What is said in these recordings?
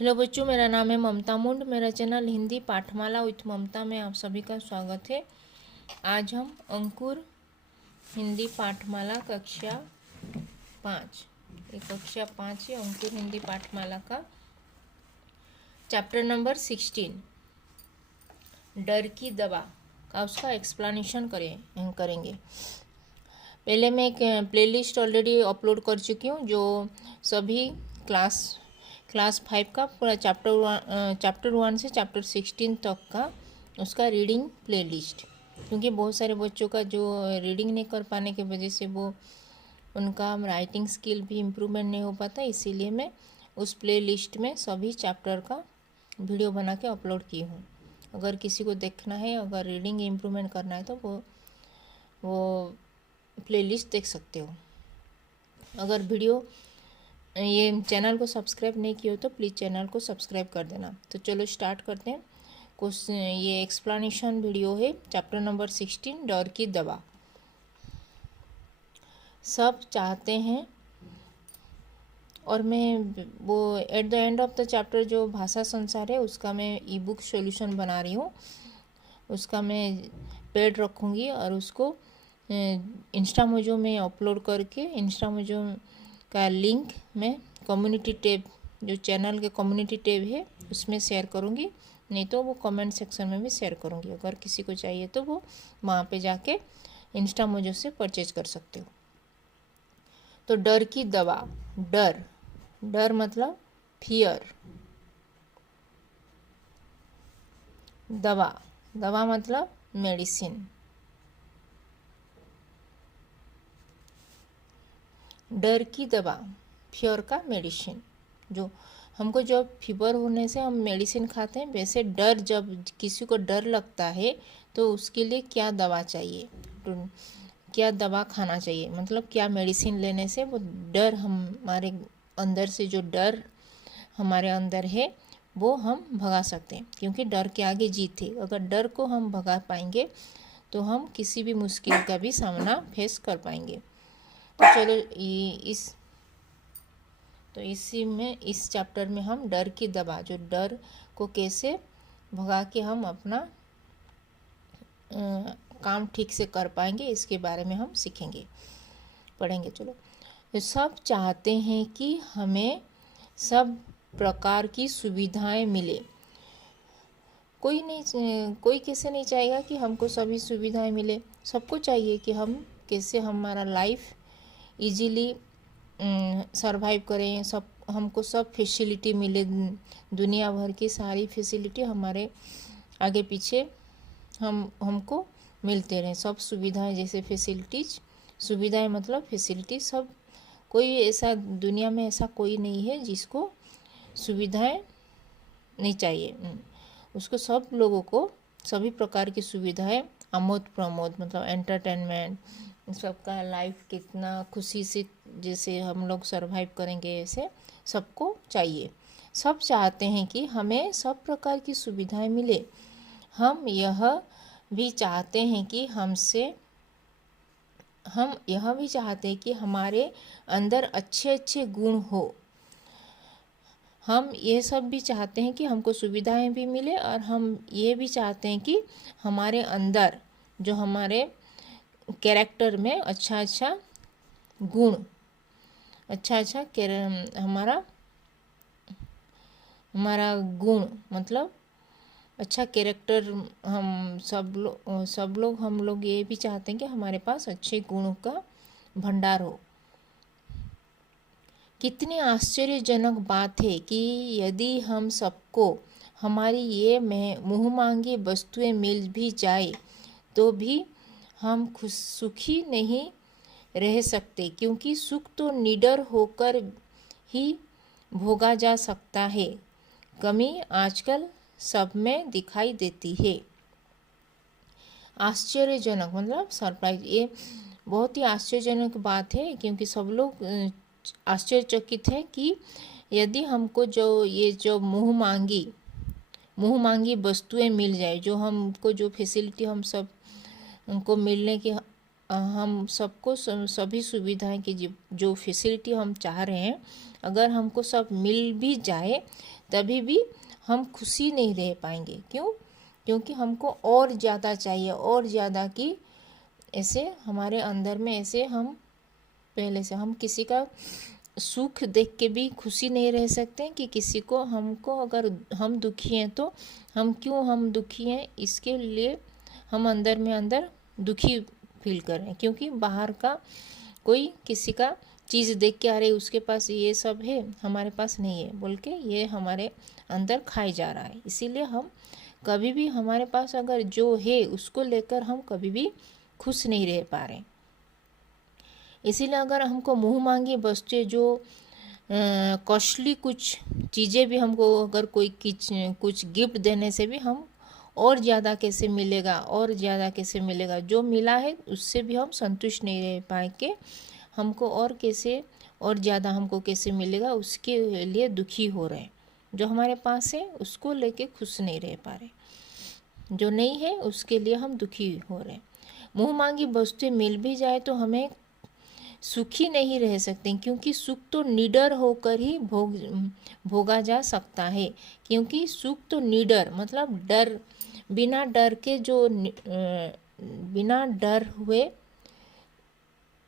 Hello बच्चों, मेरा नाम है ममता मुंड। मेरा चैनल हिंदी पाठमाला विथ ममता में आप सभी का स्वागत है। आज हम अंकुर हिंदी पाठमाला कक्षा 5, ये कक्षा 5 है अंकुर हिंदी पाठमाला का चैप्टर नंबर 16 डर की दवा का उसका एक्सप्लेनेशन करेंगे। पहले मैं एक प्लेलिस्ट ऑलरेडी अपलोड कर चुकी हूँ जो सभी क्लास 5 का पूरा चैप्टर 1 से चैप्टर 16 तक का उसका रीडिंग प्लेलिस्ट, क्योंकि बहुत सारे बच्चों का जो रीडिंग नहीं कर पाने की वजह से वो उनका राइटिंग स्किल भी इम्प्रूवमेंट नहीं हो पाता, इसीलिए मैं उस प्लेलिस्ट में सभी चैप्टर का वीडियो बना के अपलोड की हूँ। अगर किसी को देखना है, अगर रीडिंग इम्प्रूवमेंट करना है तो वो प्लेलिस्ट देख सकते हो। अगर वीडियो ये चैनल को सब्सक्राइब नहीं किया हो तो प्लीज़ चैनल को सब्सक्राइब कर देना। तो चलो स्टार्ट करते हैं। कुछ ये एक्सप्लेनेशन वीडियो है चैप्टर नंबर 16 डर की दवा। सब चाहते हैं, और मैं वो at the end of the chapter जो भाषा संसार है उसका मैं ई बुक सोल्यूशन बना रही हूँ, उसका मैं पेड रखूँगी और उसको इंस्टामोजो में अपलोड करके इंस्टामोजो का लिंक मैं कम्युनिटी टैब, जो चैनल के कम्युनिटी टैब है उसमें शेयर करूँगी, नहीं तो वो कमेंट सेक्शन में भी शेयर करूँगी। अगर किसी को चाहिए तो वो वहाँ पे जाके इंस्टामोजो से परचेज कर सकते हो। तो डर की दवा, डर मतलब फियर, दवा मतलब मेडिसिन। डर की दवा, फियर का मेडिसिन। जो हमको जब फीवर होने से हम मेडिसिन खाते हैं, वैसे डर, जब किसी को डर लगता है तो उसके लिए क्या दवा चाहिए, तो क्या दवा खाना चाहिए, मतलब क्या मेडिसिन लेने से वो डर, हमारे अंदर से जो डर हमारे अंदर है वो हम भगा सकते हैं, क्योंकि डर के आगे जीत है। अगर डर को हम भगा पाएंगे तो हम किसी भी मुश्किल का भी सामना फेस कर पाएंगे। तो चलो इसी में, इस चैप्टर में हम डर की दवा, जो डर को कैसे भगा के हम अपना काम ठीक से कर पाएंगे, इसके बारे में हम सीखेंगे, पढ़ेंगे। चलो, तो सब चाहते हैं कि हमें सब प्रकार की सुविधाएं मिले। कोई कैसे नहीं चाहेगा कि हमको सभी सुविधाएं मिले। सबको चाहिए कि हम कैसे हमारा लाइफ इजीली सरवाइव करें, हमको सब फैसिलिटी मिले, दुनिया भर की सारी फैसिलिटी हमारे आगे पीछे हमको मिलते रहें, सब सुविधाएं। जैसे फैसिलिटीज, सुविधाएं मतलब फैसिलिटी, सब। कोई ऐसा दुनिया में ऐसा कोई नहीं है जिसको सुविधाएं नहीं चाहिए। उसको सब लोगों को सभी प्रकार की सुविधाएं, आमोद प्रमोद मतलब एंटरटेनमेंट, सबका लाइफ कितना खुशी से जैसे हम लोग सरवाइव करेंगे, ऐसे सबको चाहिए। सब चाहते हैं कि हमें सब प्रकार की सुविधाएं मिले। हम यह भी चाहते हैं कि हम यह भी चाहते हैं कि हमारे अंदर अच्छे अच्छे गुण हो। हम ये सब भी चाहते हैं कि हमको सुविधाएं भी मिले, और हम ये भी चाहते हैं कि हमारे अंदर जो हमारे कैरेक्टर में अच्छा गुण, हमारा गुण मतलब अच्छा कैरेक्टर, हम हम लोग ये भी चाहते हैं कि हमारे पास अच्छे गुणों का भंडार हो। कितनी आश्चर्यजनक बात है कि यदि हम सबको हमारी ये मुँह मांगी वस्तुएं मिल भी जाए तो भी हम सुखी नहीं रह सकते, क्योंकि सुख तो निडर होकर ही भोगा जा सकता है। कमी आजकल सब में दिखाई देती है। आश्चर्यजनक मतलब सरप्राइज, ये बहुत ही आश्चर्यजनक बात है, क्योंकि सब लोग आश्चर्यचकित है कि यदि हमको जो मुँह मांगी वस्तुएं मिल जाए, जो हमको जो फैसिलिटी हम सब उनको मिलने की, हम सबको सभी सुविधाएं की जो फैसिलिटी हम चाह रहे हैं, अगर हमको सब मिल भी जाए तभी भी हम खुशी नहीं रह पाएंगे। क्यों? क्योंकि हमको और ज़्यादा चाहिए, और ज़्यादा की ऐसे हमारे अंदर में ऐसे हम पहले से हम किसी का सुख देख के भी खुशी नहीं रह सकते कि किसी को हमको अगर हम दुखी हैं तो हम दुखी हैं इसके लिए हम अंदर में अंदर दुखी फील कर रहे हैं, क्योंकि बाहर का कोई किसी का चीज़ देख के अरे उसके पास ये सब है हमारे पास नहीं है बोल के ये हमारे अंदर खाई जा रहा है। इसीलिए हम कभी भी हमारे पास अगर जो है उसको लेकर हम कभी भी खुश नहीं रह पा रहे। इसीलिए अगर हमको मुँह मांगी वस्तुएं जो कॉस्टली कुछ चीज़ें भी हमको अगर कोई कुछ गिफ्ट देने से भी हम और ज़्यादा कैसे मिलेगा, और ज़्यादा कैसे मिलेगा, जो मिला है उससे भी हम संतुष्ट नहीं रह पाए के हमको और कैसे और ज़्यादा हमको कैसे मिलेगा उसके लिए दुखी हो रहे हैं। जो हमारे पास है उसको लेके खुश नहीं रह पा रहे, जो नहीं है उसके लिए हम दुखी हो रहे हैं। मुँह मांगी वस्तुएं मिल भी जाए तो हमें सुखी नहीं रह सकते, क्योंकि सुख तो निडर होकर ही भोगा जा सकता है। क्योंकि सुख तो निडर मतलब डर, बिना डर के जो बिना डर हुए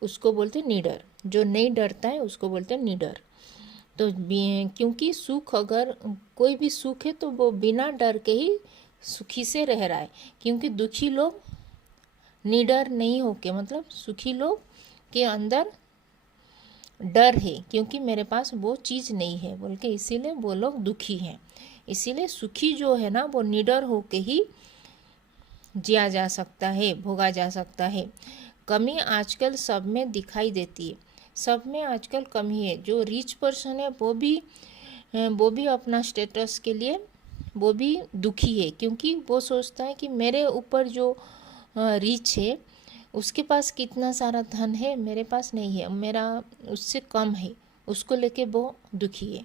उसको बोलते निडर, जो नहीं डरता है उसको बोलते निडर। तो क्योंकि सुख अगर कोई भी सुख है तो वो बिना डर के ही सुखी से रह रहा है। क्योंकि दुखी लोग निडर नहीं होके मतलब सुखी लोग के अंदर डर है, क्योंकि मेरे पास वो चीज़ नहीं है बोल के, इसीलिए वो लोग दुखी हैं। इसीलिए सुखी जो है ना वो निडर होके ही जिया जा सकता है, भोगा जा सकता है। कमी आजकल सब में दिखाई देती है, सब में आजकल कमी है। जो रिच पर्सन है वो भी अपना स्टेटस के लिए वो भी दुखी है, क्योंकि वो सोचता है कि मेरे ऊपर जो रिच है उसके पास कितना सारा धन है, मेरे पास नहीं है, मेरा उससे कम है, उसको लेके वो दुखी है।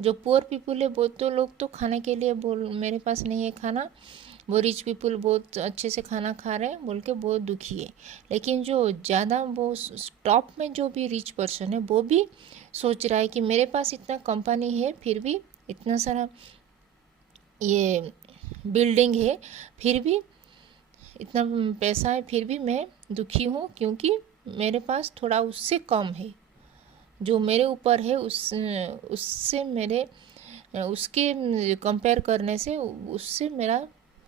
जो पुअर पीपुल है वो तो लोग तो खाने के लिए बोल मेरे पास नहीं है खाना, वो रिच पीपुल बहुत अच्छे से खाना खा रहे हैं बोल के बहुत दुखी है। लेकिन जो ज़्यादा वो टॉप में जो भी रिच पर्सन है वो भी सोच रहा है कि मेरे पास इतना कंपनी है, फिर भी इतना सारा ये बिल्डिंग है, फिर भी इतना पैसा है, फिर भी मैं दुखी हूँ, क्योंकि मेरे पास थोड़ा उससे कम है। जो मेरे ऊपर है उससे मेरे उसके कंपेयर करने से उससे मेरा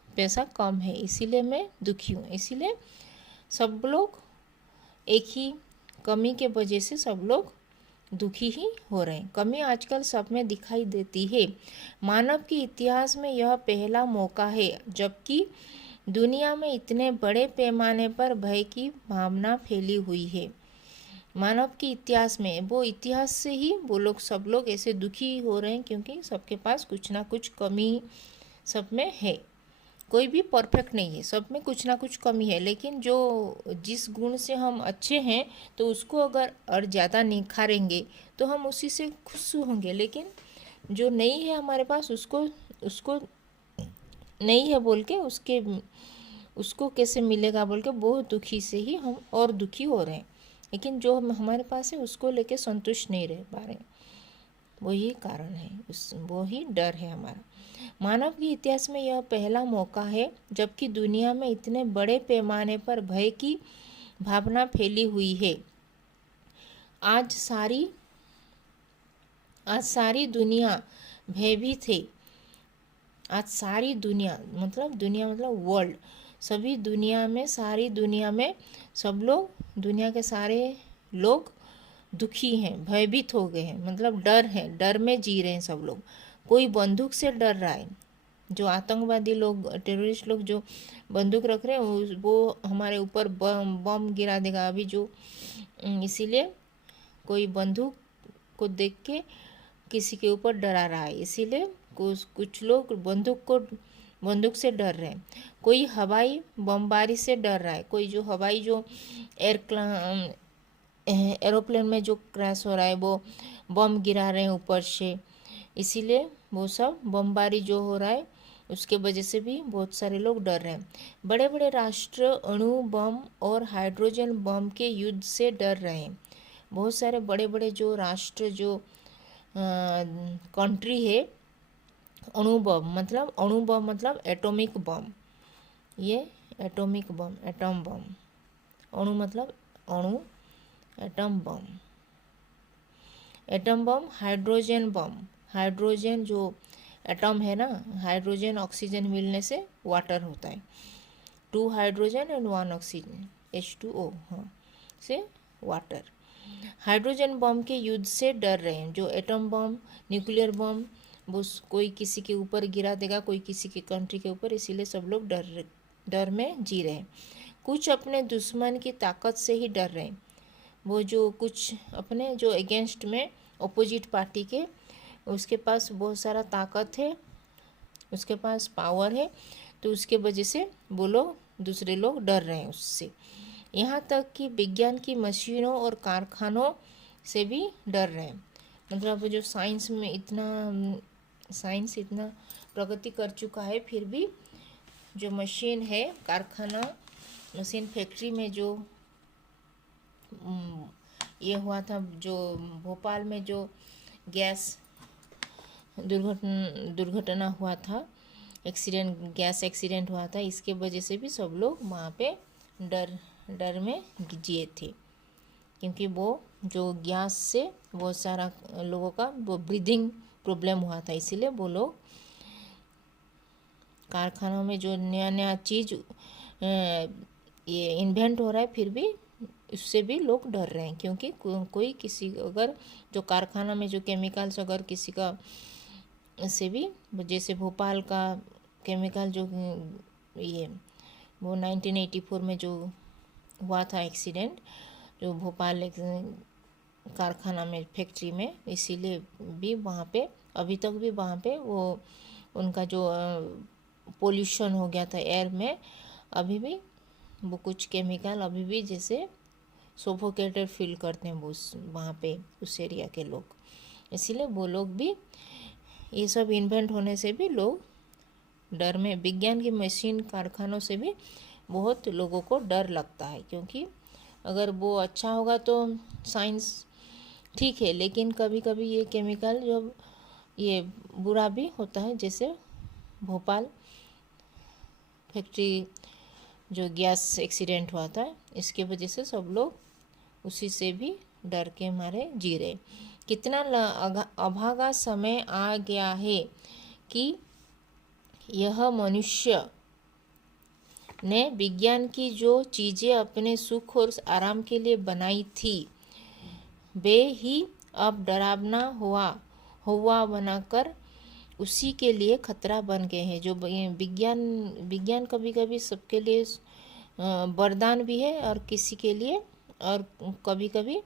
पैसा कम है, इसीलिए मैं दुखी हूँ। इसीलिए सब लोग एक ही कमी के वजह से सब लोग दुखी ही हो रहे हैं। कमी आजकल सब में दिखाई देती है। मानव के इतिहास में यह पहला मौका है जबकि दुनिया में इतने बड़े पैमाने पर भय की भावना फैली हुई है। मानव के इतिहास में वो इतिहास से ही वो लोग सब लोग ऐसे दुखी हो रहे हैं, क्योंकि सबके पास कुछ ना कुछ कमी सब में है। कोई भी परफेक्ट नहीं है, सब में कुछ ना कुछ कमी है। लेकिन जो जिस गुण से हम अच्छे हैं तो उसको अगर और ज़्यादा निखारेंगे तो हम उसी से खुश होंगे। लेकिन जो नहीं है हमारे पास उसको नहीं है बोल के उसको कैसे मिलेगा बोल के बहुत दुखी से ही हम और दुखी हो रहे हैं। लेकिन जो हमारे पास है उसको लेके संतुष्ट नहीं रह पा रहे, वही कारण है, वही डर है हमारा। मानव के इतिहास में यह पहला मौका है जबकि दुनिया में इतने बड़े पैमाने पर भय की भावना फैली हुई है। आज सारी दुनिया भयभीत है। आज सारी दुनिया मतलब वर्ल्ड, सभी दुनिया में सारी दुनिया में सब लोग, दुनिया के सारे लोग दुखी हैं, भयभीत हो गए हैं, मतलब डर है, डर में जी रहे हैं सब लोग। कोई बंदूक से डर रहा है, जो आतंकवादी लोग टेररिस्ट लोग जो बंदूक रख रहे हैं वो हमारे ऊपर बम गिरा देगा अभी जो, इसीलिए कोई बंदूक को देख के किसी के ऊपर डरा रहा है, इसीलिए कुछ लोग बंदूक से डर रहे हैं। कोई हवाई बमबारी से डर रहा है, कोई जो हवाई जो एरोप्लेन में जो क्रैश हो रहा है वो बम गिरा रहे हैं ऊपर से, इसीलिए वो सब बमबारी जो हो रहा है उसके वजह से भी बहुत सारे लोग डर रहे हैं। बड़े बड़े राष्ट्र अणु बम और हाइड्रोजन बम के युद्ध से डर रहे हैं। बहुत सारे बड़े बड़े जो राष्ट्र जो कंट्री है अणु बम मतलब एटॉमिक बम। ये एटॉमिक बम, एटम बम। अणु मतलब अणु, atom bomb. Atom bomb, hydrogen bomb. Hydrogen जो एटम है ना, हाइड्रोजन ऑक्सीजन मिलने से वाटर होता है। 2 हाइड्रोजन एंड 1 ऑक्सीजन, H2O, हाँ, से वाटर। हाइड्रोजन बम के युद्ध से डर रहे हैं। जो एटम बम, न्यूक्लियर बम, वो कोई किसी के ऊपर गिरा देगा, कोई किसी के कंट्री के ऊपर, इसीलिए सब लोग डर में जी रहे हैं। कुछ अपने दुश्मन की ताकत से ही डर रहे हैं। वो जो कुछ अपने जो अगेंस्ट में अपोजिट पार्टी के, उसके पास बहुत सारा ताकत है, उसके पास पावर है, तो उसके वजह से वो लोग, दूसरे लोग डर रहे हैं उससे। यहाँ तक कि विज्ञान की मशीनों और कारखानों से भी डर रहे हैं। मतलब जो साइंस इतना प्रगति कर चुका है, फिर भी जो मशीन है, कारखाना, मशीन, फैक्ट्री में जो ये हुआ था, जो भोपाल में जो गैस दुर्घटना हुआ था, गैस एक्सीडेंट हुआ था, इसके वजह से भी सब लोग वहाँ पे डर में जिए थे। क्योंकि वो जो गैस से बहुत सारा लोगों का वो ब्रीदिंग प्रॉब्लम हुआ था, इसीलिए वो लोग कारखानों में जो नया नया चीज़ ये इन्वेंट हो रहा है, फिर भी उससे भी लोग डर रहे हैं। क्योंकि कोई किसी, अगर जो कारखाना में जो केमिकल्स, अगर किसी का से भी, जैसे भोपाल का केमिकल जो ये वो 1984 में जो हुआ था एक्सीडेंट, जो भोपाल कारखाना में, फैक्ट्री में, इसीलिए भी वहाँ पे अभी तक भी वहाँ पे वो उनका जो पोल्यूशन हो गया था एयर में, अभी भी वो कुछ केमिकल अभी भी जैसे सोफोकेटेड फील करते हैं वो वहाँ पे उस एरिया के लोग। इसीलिए वो लोग भी, ये सब इन्वेंट होने से भी लोग डर में, विज्ञान की मशीन, कारखानों से भी बहुत लोगों को डर लगता है। क्योंकि अगर वो अच्छा होगा तो साइंस ठीक है, लेकिन कभी कभी ये केमिकल जो ये बुरा भी होता है। जैसे भोपाल फैक्ट्री जो गैस एक्सीडेंट हुआ था, इसके वजह से सब लोग उसी से भी डर के मारे जी रहे। कितना अभागा समय आ गया है कि यह मनुष्य ने विज्ञान की जो चीज़ें अपने सुख और आराम के लिए बनाई थी, वे ही अब डरावना हुआ बनाकर उसी के लिए खतरा बन गए हैं। जो विज्ञान कभी कभी सबके लिए वरदान भी है, और किसी के लिए, और कभी कभी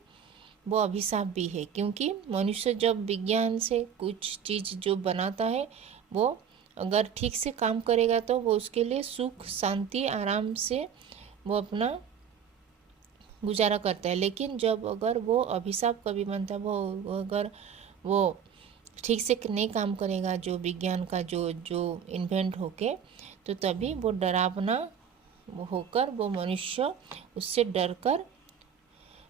वो अभिशाप भी है। क्योंकि मनुष्य जब विज्ञान से कुछ चीज़ जो बनाता है, वो अगर ठीक से काम करेगा तो वो उसके लिए सुख, शांति, आराम से वो अपना गुजारा करता है। लेकिन जब अगर वो अभिशाप कभी बनता है, वो अगर वो ठीक से नहीं काम करेगा, जो विज्ञान का जो इन्वेंट होके, तो तभी वो डरावना होकर वो मनुष्य उससे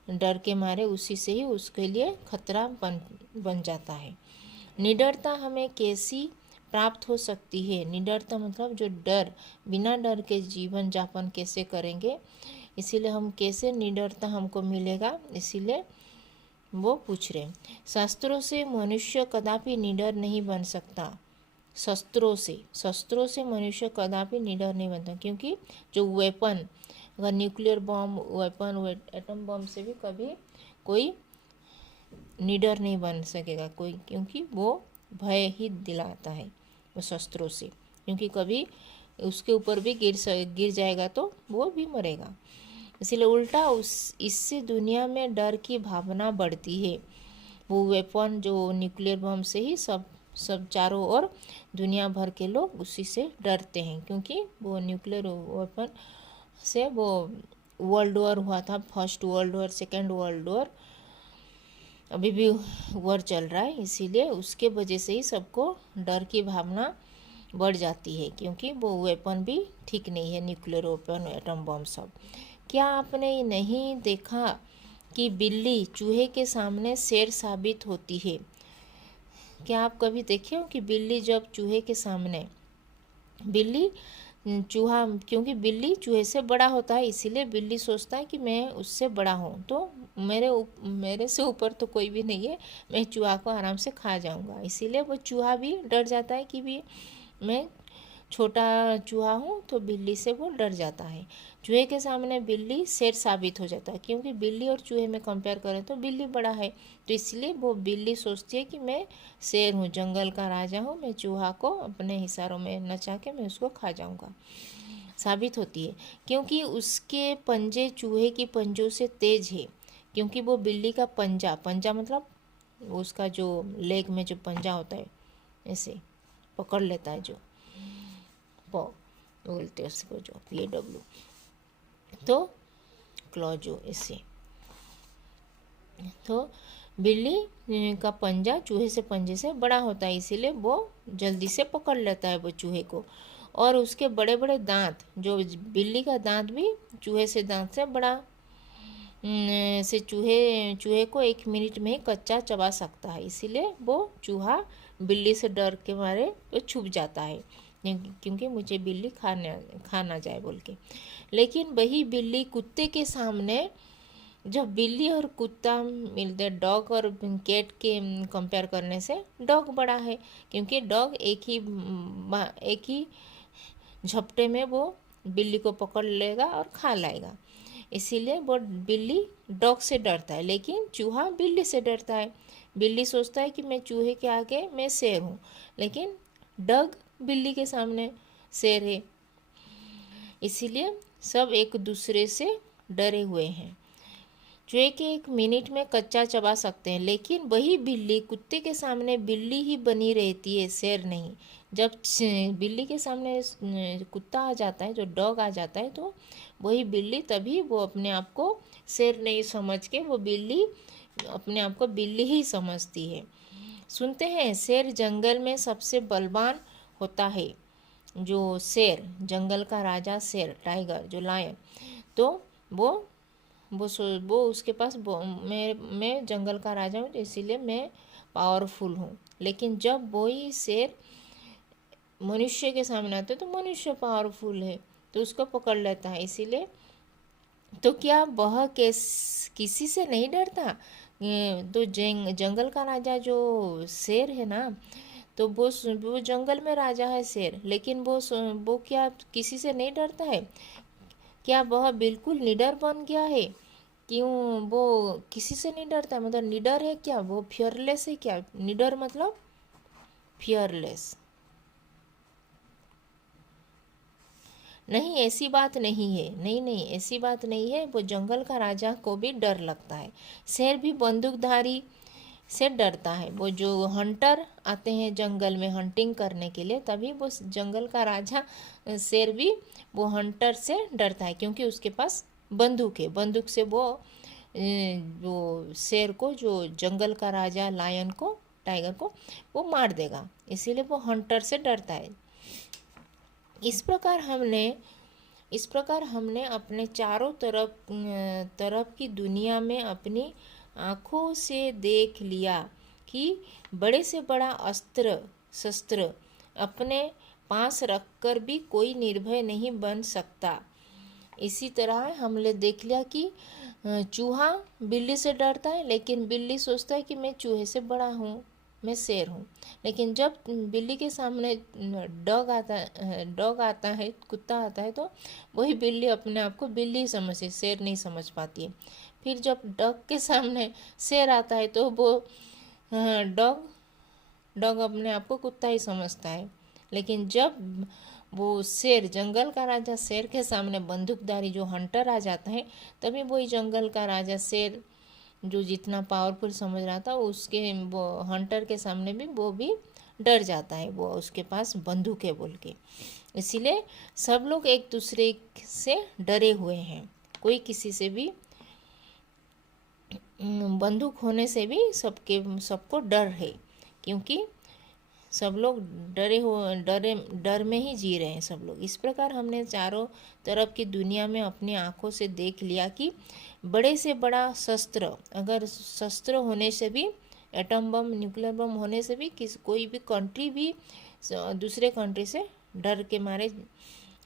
डर के मारे उसी से ही उसके लिए खतरा बन जाता है। निडरता हमें कैसी प्राप्त हो सकती है? निडरता मतलब जो डर, बिना डर के जीवन यापन कैसे करेंगे, इसीलिए हम कैसे निडरता हमको मिलेगा, इसीलिए वो पूछ रहे। शस्त्रों से मनुष्य कदापि निडर नहीं बन सकता। शस्त्रों से मनुष्य कदापि निडर नहीं बनता। क्योंकि जो वेपन, अगर nuclear bomb weapon, atom bomb से भी कभी कोई निडर नहीं बन सकेगा कोई, क्योंकि वो भय ही दिलाता है वो शस्त्रों से। क्योंकि कभी उसके ऊपर भी गिर जाएगा तो वो भी मरेगा। इसलिए उल्टा इससे दुनिया में डर की भावना बढ़ती है। वो वेपन जो न्यूक्लियर बम से ही सब चारों ओर दुनिया भर के लोग उसी से डरते हैं। क्योंकि वो न्यूक्लियर वेपन से वो वर्ल्ड वॉर हुआ था, first world war, second world war, अभी भी वॉर चल रहा है। इसीलिए उसके वजह से ही सबको डर की भावना बढ़ जाती है। क्योंकि वो वेपन भी ठीक नहीं है, न्यूक्लियर वेपन, एटम बम सब। क्या आपने नहीं देखा कि बिल्ली चूहे के सामने शेर साबित होती है? क्या आप कभी देखे हो कि बिल्ली जब चूहे के सामने, बिल्ली चूहा, क्योंकि बिल्ली चूहे से बड़ा होता है, इसीलिए बिल्ली सोचता है कि मैं उससे बड़ा हूँ, तो मेरे से ऊपर तो कोई भी नहीं है, मैं चूहा को आराम से खा जाऊँगा। इसीलिए वो चूहा भी डर जाता है कि भी मैं छोटा चूहा हूँ, तो बिल्ली से वो डर जाता है। चूहे के सामने बिल्ली शेर साबित हो जाता है, क्योंकि बिल्ली और चूहे में कंपेयर करें तो बिल्ली बड़ा है, तो इसलिए वो बिल्ली सोचती है कि मैं शेर हूँ, जंगल का राजा हूँ, मैं चूहा को अपने हिसारों में नचा के मैं उसको खा जाऊँगा, साबित होती है। क्योंकि उसके पंजे चूहे की पंजों से तेज है, क्योंकि वो बिल्ली का पंजा, पंजा मतलब उसका जो लेग में जो पंजा होता है, ऐसे पकड़ लेता है, जो पॉ बोलते हैं उसको, जो PAW, तो क्लॉजो, ऐसे। तो बिल्ली का पंजा चूहे से पंजे से बड़ा होता है, इसीलिए वो जल्दी से पकड़ लेता है वो चूहे को। और उसके बड़े बड़े दांत, जो बिल्ली का दांत भी चूहे से दांत से बड़ा, से चूहे को 1 मिनट में ही कच्चा चबा सकता है, इसीलिए वो चूहा बिल्ली से डर के मारे वो छुप जाता है, क्योंकि मुझे बिल्ली खा ना जाए बोल के। लेकिन वही बिल्ली कुत्ते के सामने, जब बिल्ली और कुत्ता मिलते, डॉग और कैट के कंपेयर करने से डॉग बड़ा है, क्योंकि डॉग एक ही झपटे में वो बिल्ली को पकड़ लेगा और खा लाएगा, इसीलिए वो बिल्ली डॉग से डरता है। लेकिन चूहा बिल्ली से डरता है, बिल्ली सोचता है कि मैं चूहे के आगे मैं शेर हूँ, लेकिन डॉग बिल्ली के सामने शेर है, इसीलिए सब एक दूसरे से डरे हुए हैं। चूहे के 1 मिनट में कच्चा चबा सकते हैं, लेकिन वही बिल्ली कुत्ते के सामने बिल्ली ही बनी रहती है, शेर नहीं। जब बिल्ली के सामने कुत्ता आ जाता है, जो डॉग आ जाता है, तो वही बिल्ली तभी वो अपने आप को शेर नहीं समझ के, वो बिल्ली अपने आप को बिल्ली ही समझती है। सुनते हैं शेर जंगल में सबसे बलवान होता है, जो शेर, जंगल का राजा शेर, टाइगर, जो लायन, तो वो उसके पास मैं जंगल का राजा हूँ, तो इसीलिए मैं पावरफुल हूँ। लेकिन जब वही शेर मनुष्य के सामने आता है, तो मनुष्य पावरफुल है, तो उसको पकड़ लेता है, इसीलिए। तो क्या वह किसी से नहीं डरता? तो जंगल का राजा जो शेर है ना, तो वो जंगल में राजा है शेर, लेकिन वो क्या किसी से नहीं डरता है? क्या वह बिल्कुल निडर बन गया है? क्यों वो किसी से नहीं डरता, मतलब निडर है क्या? वो फियरलेस है क्या? निडर मतलब फियरलेस नहीं, ऐसी बात नहीं है, नहीं नहीं, ऐसी बात नहीं है। वो जंगल का राजा को भी डर लगता है, शेर भी बंदूकधारी से डरता है। वो जो हंटर आते हैं जंगल में हंटिंग करने के लिए, तभी वो जंगल का राजा शेर भी वो हंटर से डरता है, क्योंकि उसके पास बंदूक है, बंदूक से वो शेर को, जो जंगल का राजा लायन को, टाइगर को, वो मार देगा, इसीलिए वो हंटर से डरता है। इस प्रकार हमने अपने चारों तरफ की दुनिया में अपनी आँखों से देख लिया कि बड़े से बड़ा अस्त्र शस्त्र अपने पास रखकर भी कोई निर्भय नहीं बन सकता। इसी तरह हमने देख लिया कि चूहा बिल्ली से डरता है, लेकिन बिल्ली सोचता है कि मैं चूहे से बड़ा हूँ, मैं शेर हूँ। लेकिन जब बिल्ली के सामने डॉग आता है, कुत्ता आता है, तो वही बिल्ली अपने आप को बिल्ली ही समझती, शेर नहीं समझ पाती है। फिर जब डॉग के सामने शेर आता है, तो वो डॉग डॉग अपने आप को कुत्ता ही समझता है। लेकिन जब वो शेर, जंगल का राजा शेर के सामने बंदूकधारी जो हंटर आ जाता है, तभी वही जंगल का राजा शेर जो जितना पावरफुल समझ रहा था, उसके वो हंटर के सामने भी वो भी डर जाता है, वो उसके पास बंदूक है बोल के। इसीलिए सब लोग एक दूसरे से डरे हुए हैं, कोई किसी से भी बंदूक होने से भी सबको डर है, क्योंकि सब लोग डर में ही जी रहे हैं सब लोग। इस प्रकार हमने चारों तरफ की दुनिया में अपनी आंखों से देख लिया कि बड़े से बड़ा शस्त्र, अगर शस्त्र होने से भी एटम बम, न्यूक्लियर बम होने से भी कोई भी कंट्री भी दूसरे कंट्री से डर के मारे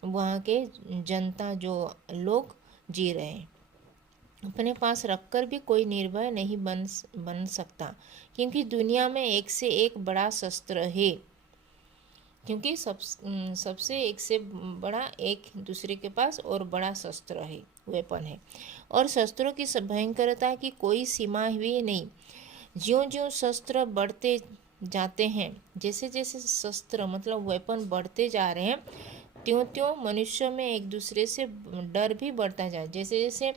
वहाँ के जनता जो लोग जी रहे हैं। अपने पास रखकर भी कोई निर्भय नहीं बन सकता, क्योंकि दुनिया में एक से एक बड़ा शस्त्र है। क्योंकि सबसे एक से बड़ा एक दूसरे के पास और बड़ा शस्त्र है, वेपन है। और शस्त्रों की भयंकरता की कोई सीमा भी नहीं। ज्यों ज्यों शस्त्र बढ़ते जाते हैं, जैसे जैसे शस्त्र मतलब वेपन बढ़ते जा रहे हैं, त्यों त्यों मनुष्य में एक दूसरे से डर भी बढ़ता जाए। जैसे जैसे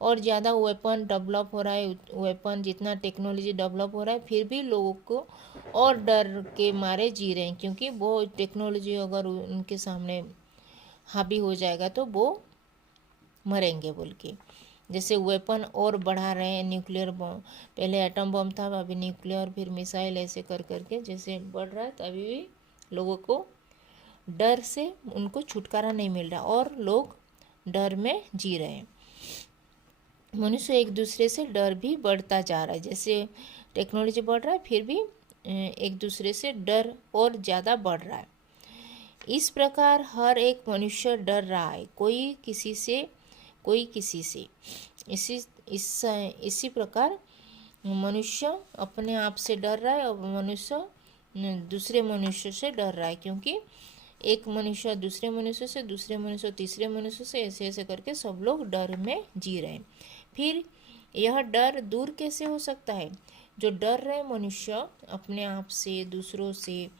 और ज़्यादा वेपन डेवलप हो रहा है, वेपन जितना टेक्नोलॉजी डेवलप हो रहा है, फिर भी लोगों को और डर के मारे जी रहे हैं, क्योंकि वो टेक्नोलॉजी अगर उनके सामने हावी हो जाएगा तो वो मरेंगे बोल के। जैसे वेपन और बढ़ा रहे हैं, न्यूक्लियर बम, पहले एटम बम था, अभी न्यूक्लियर, फिर मिसाइल, ऐसे कर करके जैसे बढ़ रहा है, तभी भी लोगों को डर से उनको छुटकारा नहीं मिल रहा और लोग डर में जी रहे हैं। मनुष्य एक दूसरे से डर भी बढ़ता जा रहा है। जैसे टेक्नोलॉजी बढ़ रहा है, फिर भी एक दूसरे से डर और ज़्यादा बढ़ रहा है। इस प्रकार हर एक मनुष्य डर रहा है, कोई किसी से, कोई किसी से। इसी प्रकार मनुष्य अपने आप से डर रहा है और मनुष्य दूसरे मनुष्य से डर रहा है, क्योंकि एक मनुष्य दूसरे मनुष्य से, दूसरे मनुष्य तीसरे मनुष्य से, ऐसे ऐसे करके सब लोग डर में जी रहे हैं। फिर यह डर दूर कैसे हो सकता है? जो डर रहे मनुष्य अपने आप से, दूसरों से,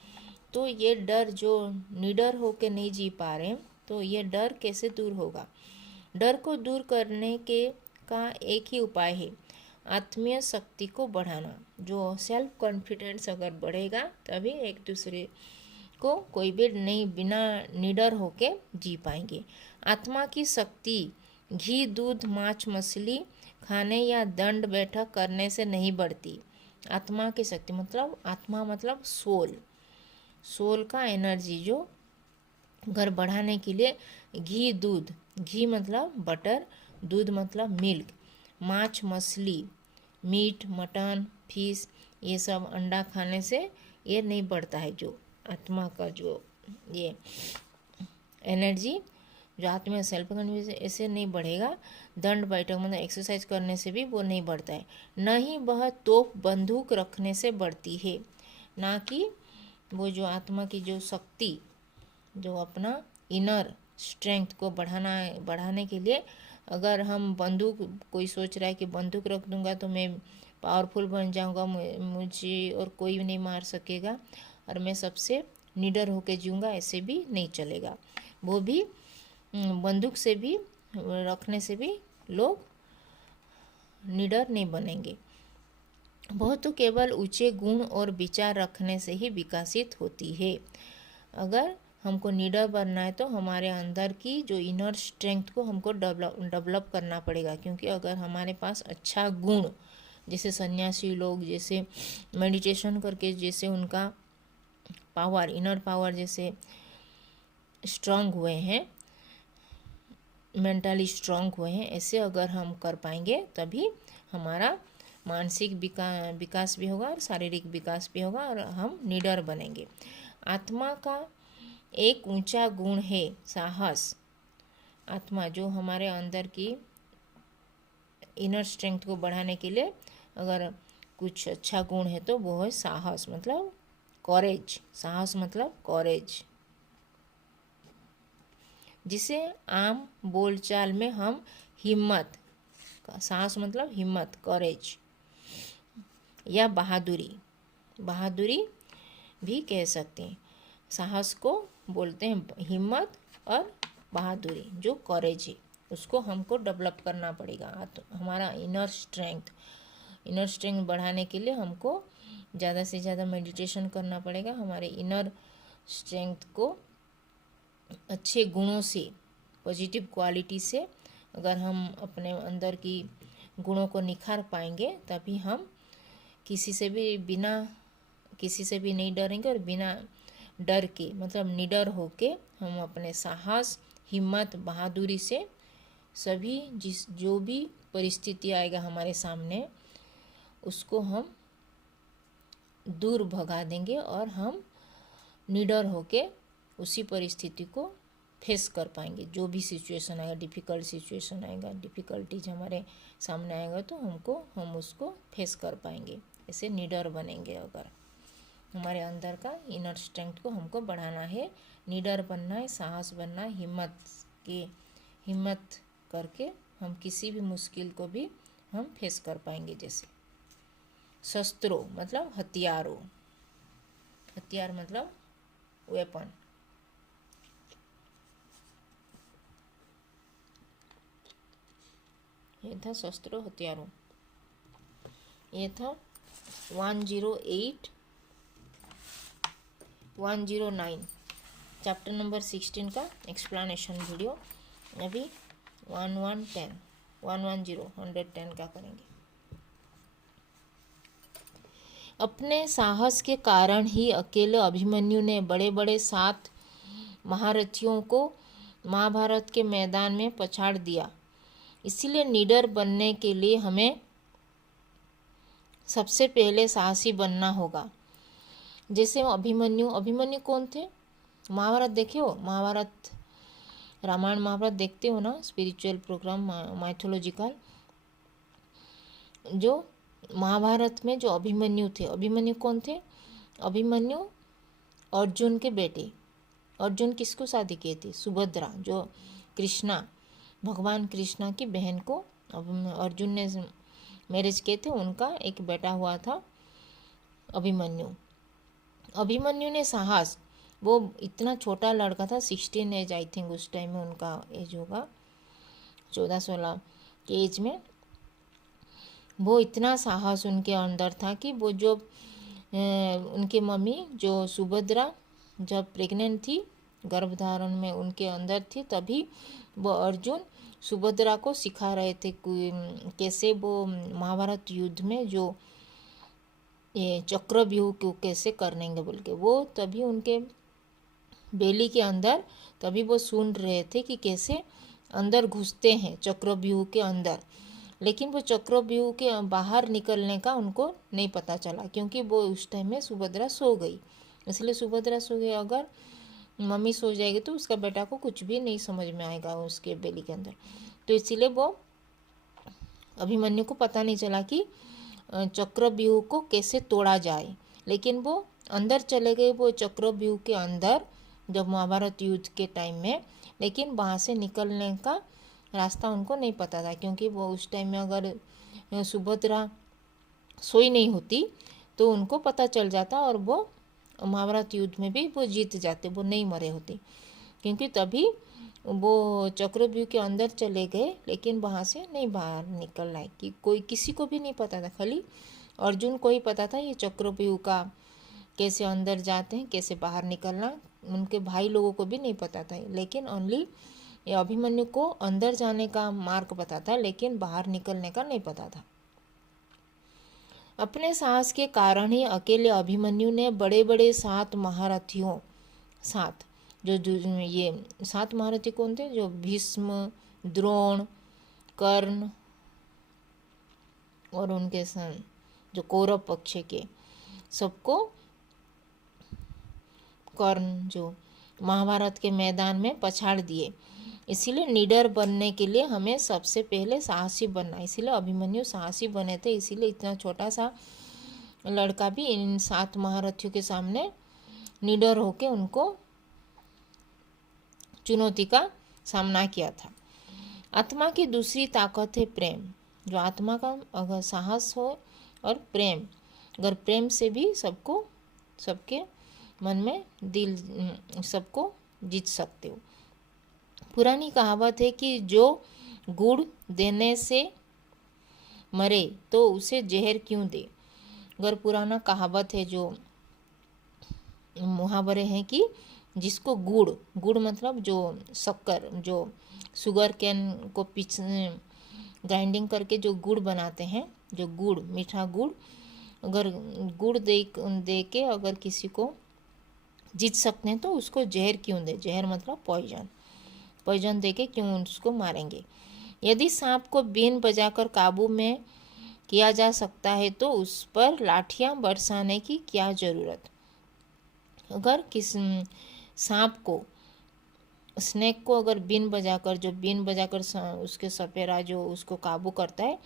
तो ये डर जो निडर होकर नहीं जी पा रहे, तो ये डर कैसे दूर होगा? डर को दूर करने का एक ही उपाय है, आत्मीय शक्ति को बढ़ाना। जो सेल्फ कॉन्फिडेंस अगर बढ़ेगा, तभी एक दूसरे को कोई भी नहीं बिना निडर होके जी पाएंगे। आत्मा की शक्ति घी, दूध, मांस, मछली खाने या दंड बैठक करने से नहीं बढ़ती। आत्मा की शक्ति मतलब, आत्मा मतलब सोल का एनर्जी जो घर बढ़ाने के लिए घी, दूध, घी मतलब बटर, दूध मतलब मिल्क, मांस, मछली, मीट, मटन, फिश, ये सब अंडा खाने से ये नहीं बढ़ता है। जो आत्मा का जो ये एनर्जी, जो आत्मा सेल्फ कॉन्फिडेंस, ऐसे नहीं बढ़ेगा। दंड बैठक मतलब एक्सरसाइज करने से भी वो नहीं बढ़ता है। न ही वह तोप बंदूक रखने से बढ़ती है, ना कि वो जो आत्मा की जो शक्ति, जो अपना इनर स्ट्रेंथ को बढ़ाने के लिए, अगर हम बंदूक, कोई सोच रहा है कि बंदूक रख दूंगा तो मैं पावरफुल बन जाऊंगा, मुझे और कोई नहीं मार सकेगा और मैं सबसे निडर होकर जीऊँगा, ऐसे भी नहीं चलेगा। वो भी बंदूक से भी रखने से भी लोग निडर नहीं बनेंगे। वह तो केवल ऊंचे गुण और विचार रखने से ही विकसित होती है। अगर हमको निडर बनना है तो हमारे अंदर की जो इनर स्ट्रेंथ को हमको डेवलप करना पड़ेगा, क्योंकि अगर हमारे पास अच्छा गुण, जैसे सन्यासी लोग जैसे मेडिटेशन करके जैसे उनका पावर, इनर पावर जैसे स्ट्रांग हुए हैं, मेंटली स्ट्रांग हुए हैं, ऐसे अगर हम कर पाएंगे तभी हमारा मानसिक विकास भी होगा और शारीरिक विकास भी होगा और हम निडर बनेंगे। आत्मा का एक ऊंचा गुण है साहस। आत्मा जो हमारे अंदर की इनर स्ट्रेंथ को बढ़ाने के लिए अगर कुछ अच्छा गुण है तो वो है साहस, मतलब कॉरेज। साहस मतलब कॉरेज, जिसे आम बोलचाल में हम हिम्मत, साहस मतलब हिम्मत, कॉरेज, या बहादुरी भी कह सकते हैं। साहस को बोलते हैं हिम्मत, और बहादुरी जो कॉरेज है उसको हमको डेवलप करना पड़ेगा। तो हमारा इनर स्ट्रेंथ बढ़ाने के लिए हमको ज़्यादा से ज़्यादा मेडिटेशन करना पड़ेगा। हमारे इनर स्ट्रेंथ को अच्छे गुणों से, पॉजिटिव क्वालिटी से अगर हम अपने अंदर की गुणों को निखार पाएंगे, तभी हम किसी से भी नहीं डरेंगे और बिना डर के मतलब निडर होके हम अपने साहस, हिम्मत, बहादुरी से सभी जो भी परिस्थिति आएगा हमारे सामने, उसको हम दूर भगा देंगे और हम निडर होके उसी परिस्थिति को फेस कर पाएंगे। जो भी सिचुएशन आएगा, डिफ़िकल्ट सिचुएशन आएगा, डिफ़िकल्टीज हमारे सामने आएगा तो हम उसको फेस कर पाएंगे। ऐसे निडर बनेंगे। अगर हमारे अंदर का इनर स्ट्रेंथ को हमको बढ़ाना है, निडर बनना है, साहस बनना है, हिम्मत करके हम किसी भी मुश्किल को भी हम फेस कर पाएंगे। जैसे शस्त्रों मतलब हथियारों, हथियार मतलब वेपन। ये था शस्त्रों हथियारों। ये था 108 109 चैप्टर नंबर 16 का एक्सप्लेनेशन वीडियो। अभी 110 का करेंगे। अपने साहस के कारण ही अकेले अभिमन्यु ने बड़े बड़े 7 महारथियों को महाभारत के मैदान में पछाड़ दिया। इसीलिए निडर बनने के लिए हमें सबसे पहले साहसी बनना होगा। जैसे अभिमन्यु कौन थे? महाभारत देखे हो? महाभारत, रामायण महाभारत देखते हो ना? Spiritual program, mythological. जो महाभारत में जो अभिमन्यु थे, अभिमन्यु कौन थे? अभिमन्यु अर्जुन के बेटे। अर्जुन किसको शादी किए थे? सुभद्रा, जो कृष्णा, भगवान कृष्णा की बहन को अर्जुन ने मैरिज किए थे। उनका एक बेटा हुआ था अभिमन्यु। अभिमन्यु ने साहस, वो इतना छोटा लड़का था, 16 एज आई थिंक उस टाइम में उनका एज होगा, 14-16 के एज में। वो इतना साहस उनके अंदर था कि वो जो उनके मम्मी जो सुभद्रा जब प्रेग्नेंट थी, गर्भधारण में उनके अंदर थी, तभी वो अर्जुन सुभद्रा को सिखा रहे थे कैसे वो महाभारत युद्ध में जो ये चक्रव्यूह को कैसे करेंगे बोल के। वो तभी उनके बेली के अंदर, तभी वो सुन रहे थे कि कैसे अंदर घुसते हैं चक्रव्यूह के अंदर। लेकिन वो चक्रव्यूह के बाहर निकलने का उनको नहीं पता चला, क्योंकि वो उस टाइम में सुभद्रा सो गई। इसलिए सुभद्रा सो गई। अगर मम्मी सो जाएगी तो उसका बेटा को कुछ भी नहीं समझ में आएगा उसके बेली के अंदर। तो इसीलिए वो अभिमन्यु को पता नहीं चला कि चक्रव्यूह को कैसे तोड़ा जाए। लेकिन वो अंदर चले गए, वो चक्रव्यूह के अंदर, जब महाभारत युद्ध के टाइम में। लेकिन वहाँ से निकलने का रास्ता उनको नहीं पता था, क्योंकि वो उस टाइम में अगर सुभद्रा सोई नहीं होती तो उनको पता चल जाता और वो महाभारत युद्ध में भी वो जीत जाते, वो नहीं मरे होते। क्योंकि तभी वो चक्रव्यूह के अंदर चले गए, लेकिन वहाँ से नहीं बाहर निकल आए। कि कोई किसी को भी नहीं पता था, खाली अर्जुन को ही पता था ये चक्रव्यूह का कैसे अंदर जाते हैं, कैसे बाहर निकलना। उनके भाई लोगों को भी नहीं पता था। लेकिन ओनली ये अभिमन्यु को अंदर जाने का मार्ग पता था, लेकिन बाहर निकलने का नहीं पता था। अपने साहस के कारण ही अकेले अभिमन्यु ने बड़े बड़े 7 महारथियों, 7 जो ये 7 महारथी कौन थे? जो भीष्म, द्रोण, कर्ण और उनके संग जो कौरव पक्ष के, सबको कर्ण जो महाभारत के मैदान में पछाड़ दिए। इसीलिए निडर बनने के लिए हमें सबसे पहले साहसी बनना। इसीलिए अभिमन्यु साहसी बने थे। इसीलिए इतना छोटा सा लड़का भी इन 7 महारथियों के सामने निडर होके उनको चुनौती का सामना किया था। आत्मा की दूसरी ताकत है प्रेम। जो आत्मा का अगर साहस हो और प्रेम, अगर प्रेम से भी सबको, सबके मन में दिल, सबको जीत सकते हो। पुरानी कहावत है कि जो गुड़ देने से मरे तो उसे जहर क्यों दे। अगर पुराना कहावत है, जो मुहावरे हैं कि जिसको गुड़ मतलब जो शक्कर, जो शुगर कैन को ग्राइंडिंग करके जो गुड़ बनाते हैं, जो गुड़, मीठा गुड़, अगर गुड़ दे के अगर किसी को जीत सकते हैं तो उसको जहर क्यों दे। जहर मतलब पॉइजन दे के क्यों उसको मारेंगे। यदि सांप को बीन बजाकर काबू में किया जा सकता है तो उस पर लाठियां बरसाने की क्या ज़रूरत। अगर किस सांप को, स्नेक को अगर बीन बजाकर, जो बीन बजाकर उसके सपेरा जो उसको काबू करता है,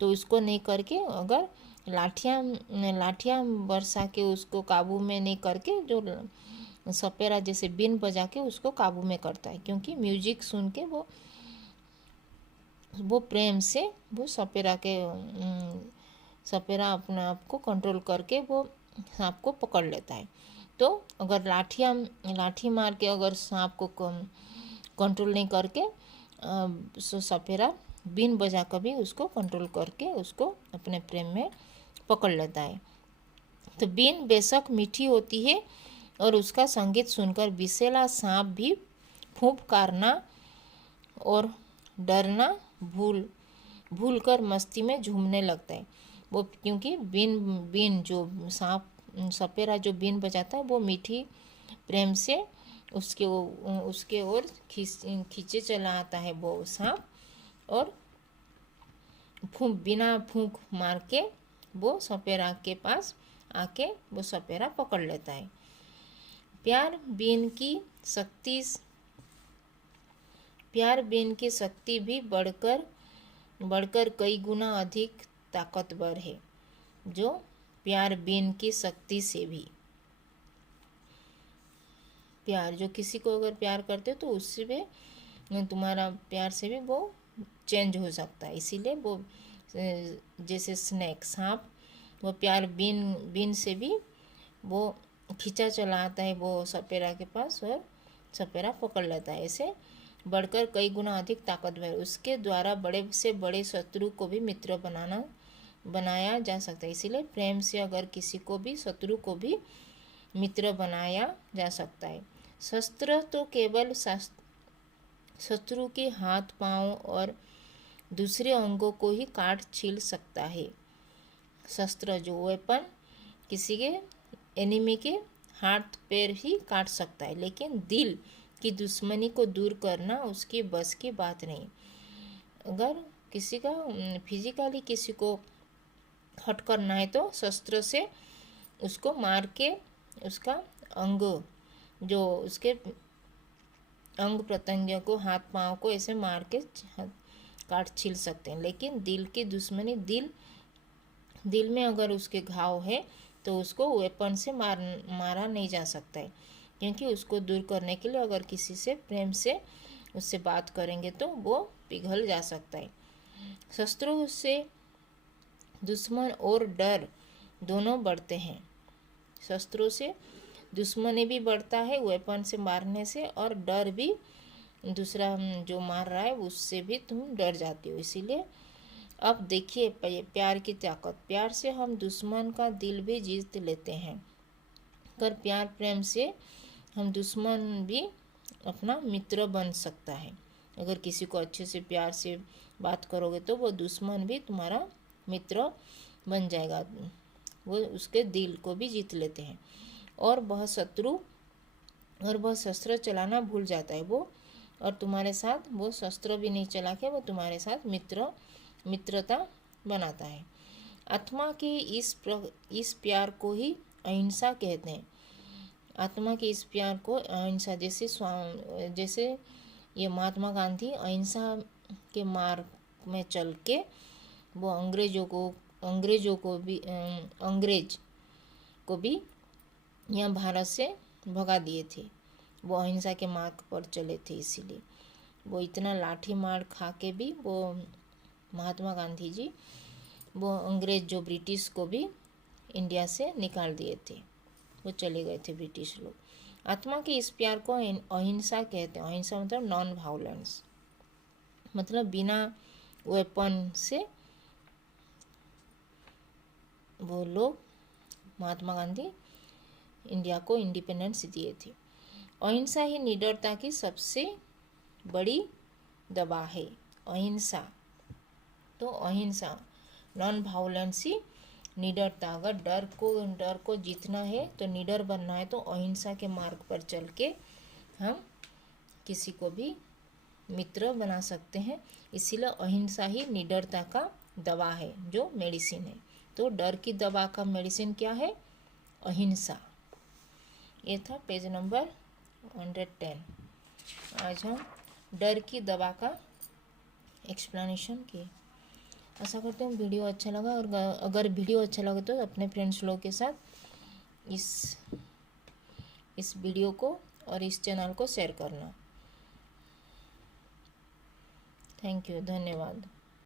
तो उसको नहीं करके अगर लाठियाँ लाठियाँ बरसा के उसको काबू में नहीं करके जो सपेरा जैसे बीन बजा के उसको काबू में करता है, क्योंकि म्यूजिक सुन के वो प्रेम से वो सपेरा अपने आप को कंट्रोल करके वो सांप को पकड़ लेता है। तो अगर लाठी मार के अगर सांप को कंट्रोल नहीं करके सपेरा बीन बजा कर भी उसको कंट्रोल करके उसको अपने प्रेम में पकड़ लेता है। तो बीन बेशक मीठी होती है और उसका संगीत सुनकर विषैला सांप भी फुफकारना और डरना भूल कर मस्ती में झूमने लगता है। वो क्योंकि बीन जो सांप सपेरा जो बीन बजाता है वो मीठी प्रेम से उसके ओर खींचे चला आता है वो सांप, और बिना फूंक मार के वो सपेरा के पास आके वो सपेरा पकड़ लेता है। प्यार बीन की शक्ति भी बढ़कर कई गुना अधिक ताकतवर है। जो प्यार बीन की शक्ति से भी, प्यार जो किसी को अगर प्यार करते हो तो उससे भी तुम्हारा प्यार से भी वो चेंज हो सकता है। इसीलिए वो जैसे स्नेक सांप वो प्यार बीन से भी वो खींचा चला आता है वो सपेरा के पास और सपेरा पकड़ लेता है। ऐसे बढ़कर कई गुना अधिक ताकतवर, उसके द्वारा बड़े से बड़े शत्रु को भी मित्र बनाया जा सकता है। इसीलिए प्रेम से अगर किसी को भी, शत्रु को भी मित्र बनाया जा सकता है। शस्त्र तो केवल शत्रु के हाथ पांव और दूसरे अंगों को ही काट छील सकता है। शस्त्र जो वेपन किसी के एनिमी के हाथ पैर ही काट सकता है, लेकिन दिल की दुश्मनी को दूर करना उसके बस की बात नहीं। अगर किसी का फिजिकली किसी को हट करना है तो शस्त्र से उसको मार के उसका जो उसके अंग प्रत्यंग को, हाथ पांव को ऐसे मार के काट छील सकते हैं, लेकिन दिल की दुश्मनी, दिल में अगर उसके घाव है तो उसको वेपन से मारा नहीं जा सकता है, क्योंकि उसको दूर करने के लिए अगर किसी से प्रेम से उससे बात करेंगे तो वो पिघल जा सकता है। शस्त्रों से दुश्मन और डर दोनों बढ़ते हैं। शस्त्रों से दुश्मनी भी बढ़ता है वेपन से मारने से, और डर भी, दूसरा जो मार रहा है उससे भी तुम डर जाते हो। इसीलिए अब देखिए प्यार की ताकत। प्यार से हम दुश्मन का दिल भी जीत लेते हैं। कर प्यार प्रेम से हम दुश्मन भी अपना मित्र बन सकता है। अगर किसी को अच्छे से प्यार से बात करोगे तो वो दुश्मन भी तुम्हारा मित्र बन जाएगा। वो उसके दिल को भी जीत लेते हैं और वह शस्त्र चलाना भूल जाता है वो, और तुम्हारे साथ वो शस्त्र भी नहीं चला के वो तुम्हारे साथ मित्रता बनाता है। आत्मा के इस प्यार को ही अहिंसा कहते हैं। आत्मा के इस प्यार को अहिंसा, जैसे ये महात्मा गांधी अहिंसा के मार्ग में चल के वो अंग्रेज को भी यहाँ भारत से भगा दिए थे। वो अहिंसा के मार्ग पर चले थे, इसीलिए वो इतना लाठी मार खा के भी वो महात्मा गांधी जी वो अंग्रेज जो ब्रिटिश को भी इंडिया से निकाल दिए थे, वो चले गए थे ब्रिटिश लोग। आत्मा के इस प्यार को अहिंसा कहते हैं। अहिंसा मतलब नॉन वायलेंस, मतलब बिना वेपन से वो लोग, महात्मा गांधी इंडिया को इंडिपेंडेंस दिए थे। अहिंसा ही निडरता की सबसे बड़ी दवा है। अहिंसा तो अहिंसा नॉन वायलेंस ही निडरता। अगर डर को जीतना है तो निडर बनना है तो अहिंसा के मार्ग पर चल के हम किसी को भी मित्र बना सकते हैं। इसीलिए अहिंसा ही निडरता का दवा है, जो मेडिसिन है। तो डर की दवा का मेडिसिन क्या है? अहिंसा। ये था पेज नंबर 110। आज हम डर की दवा का एक्सप्लेनेशन किए। आशा करते हूँ वीडियो अच्छा लगा, और अगर वीडियो अच्छा लगे तो अपने फ्रेंड्स लोग के साथ इस वीडियो को और इस चैनल को शेयर करना। थैंक यू, धन्यवाद।